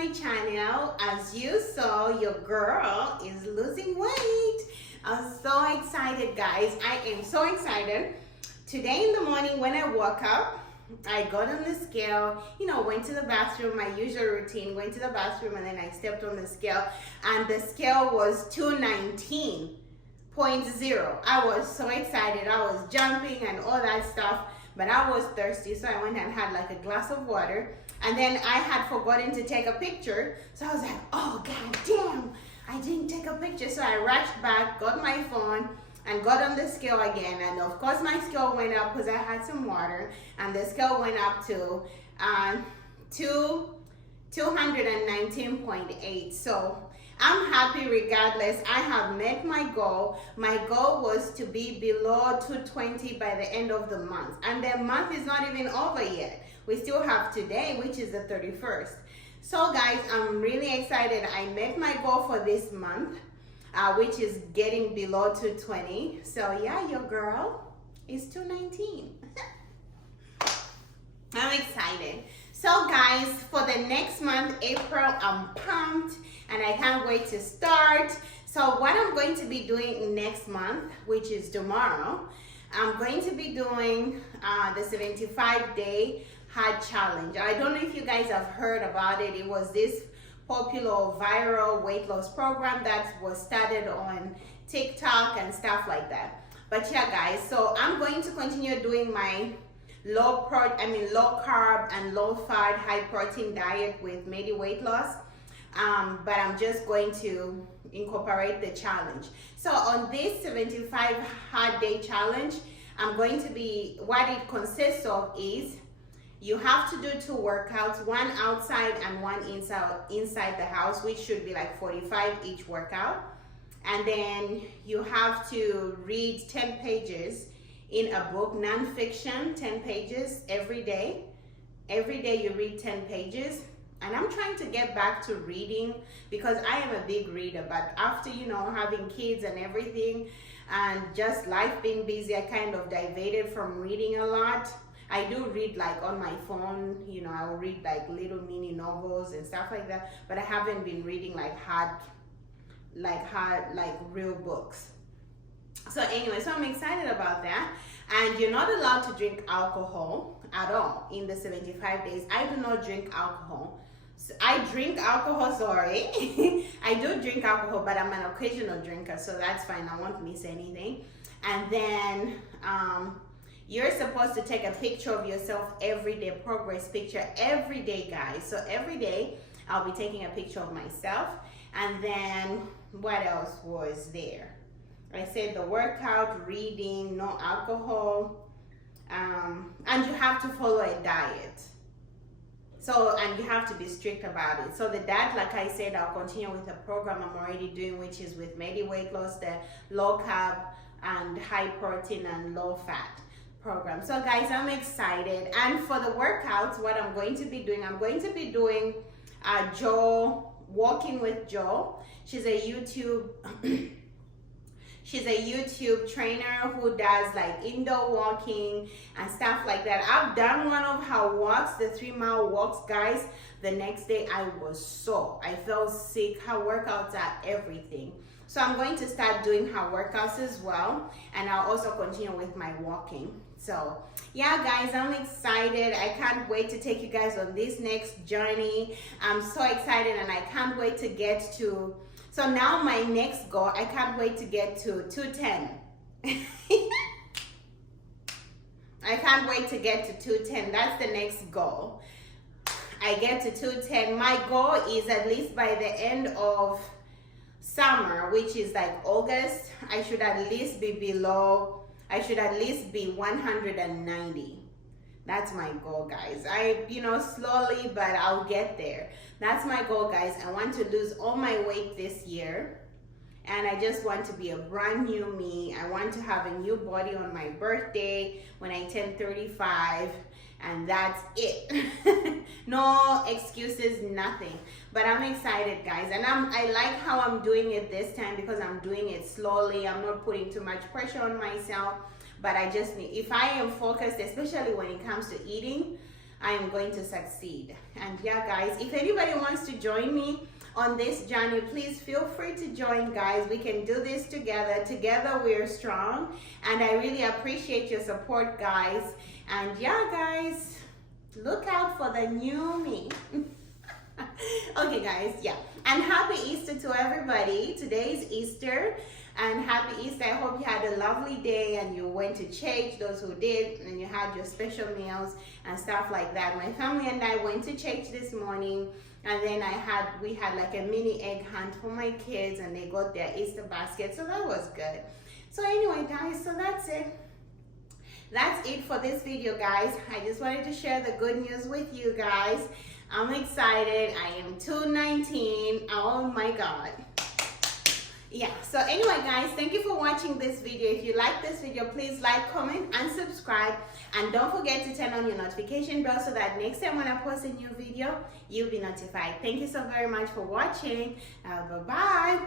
my channel. As you saw, your girl is losing weight. I'm so excited, guys. I am so excited. Today in the morning when I woke up, I got on the scale, went to the bathroom, my usual routine, went to the bathroom, and then I stepped on the scale, and the scale was 219.0. I was so excited. I was jumping and all that stuff, but I was thirsty, so I went and had like a glass of water, and then I had forgotten to take a picture, so I was like, oh god damn, I didn't take a picture. So I rushed back, got my phone, and got on the scale again, and of course my scale went up because I had some water, and the scale went up to 219.8. so I'm happy regardless. I have met my goal. My goal was to be below 220 by the end of the month, and the month is not even over yet. We still have today, which is the 31st. So guys, I'm really excited. I met my goal for this month, which is getting below 220. So yeah, your girl is 219. I'm excited. So guys, for the next month, April, I'm pumped and I can't wait to start. So what I'm going to be doing next month, which is tomorrow, I'm going to be doing the 75-day heart challenge. I don't know if you guys have heard about it. It was this popular viral weight loss program that was started on TikTok and stuff like that. But yeah guys, so I'm going to continue doing my low carb and low fat high protein diet with Medi Weightloss, but I'm just going to incorporate the challenge. So on this 75 hard day challenge, I'm going to be, what it consists of is you have to do 2 workouts, one outside and one inside the house, which should be like 45 each workout. And then you have to read 10 pages in a book, non-fiction, 10 pages every day. Every day you read 10 pages. And I'm trying to get back to reading because I am a big reader, but after, having kids and everything and just life being busy, I kind of diverted from reading a lot. I do read like on my phone, I'll read like little mini novels and stuff like that, but I haven't been reading like real books. So anyway, so I'm excited about that. And you're not allowed to drink alcohol at all in the 75 days. I do not drink alcohol. So I drink alcohol, sorry. I do drink alcohol, but I'm an occasional drinker, so that's fine. I won't miss anything. And then you're supposed to take a picture of yourself every day, progress picture every day, guys. So every day I'll be taking a picture of myself. And then what else was there? I said the workout, reading, no alcohol, and you have to follow a diet. So, and you have to be strict about it. So the diet, like I said, I'll continue with the program I'm already doing, which is with Medi Weightloss, the low carb and high protein and low fat program. So guys, I'm excited. And for the workouts, what I'm going to be doing, I'm going to be doing walking with Jo. She's a YouTube trainer who does like indoor walking and stuff like that. I've done one of her walks, the 3-mile walks, guys. The next day I felt sick. Her workouts are everything. So I'm going to start doing her workouts as well, and I'll also continue with my walking. So yeah guys, I'm excited. I can't wait to take you guys on this next journey. I'm so excited, and I can't wait to get to, so now my next goal, I can't wait to get to 210. I can't wait to get to 210. That's the next goal. I get to 210. My goal is at least by the end of summer, which is like August, I should at least be 190. That's my goal, guys. Slowly, but I'll get there. That's my goal, guys. I want to lose all my weight this year, and I just want to be a brand new me. I want to have a new body on my birthday when I turn 35, and that's it. No excuses, nothing. But I'm excited, guys, and I like how I'm doing it this time because I'm doing it slowly. I'm not putting too much pressure on myself, but I just need, if I am focused, especially when it comes to eating, I am going to succeed. And yeah, guys, if anybody wants to join me on this journey, please feel free to join, guys. We can do this together. Together we are strong, and I really appreciate your support, guys. And yeah, guys, look out for the new me. Okay, guys, yeah. And happy Easter to everybody. Today is Easter, and happy Easter. I hope you had a lovely day and you went to church, those who did, and you had your special meals and stuff like that. My family and I went to church this morning, and then we had like a mini egg hunt for my kids, and they got their Easter basket, so that was good. So anyway, guys, so that's it. That's it for this video, guys. I just wanted to share the good news with you guys. I'm excited. I am 219. Oh my God. Yeah, so anyway, guys, thank you for watching this video. If you like this video, please like, comment, and subscribe. And don't forget to turn on your notification bell so that next time when I post a new video, you'll be notified. Thank you so very much for watching. Bye-bye.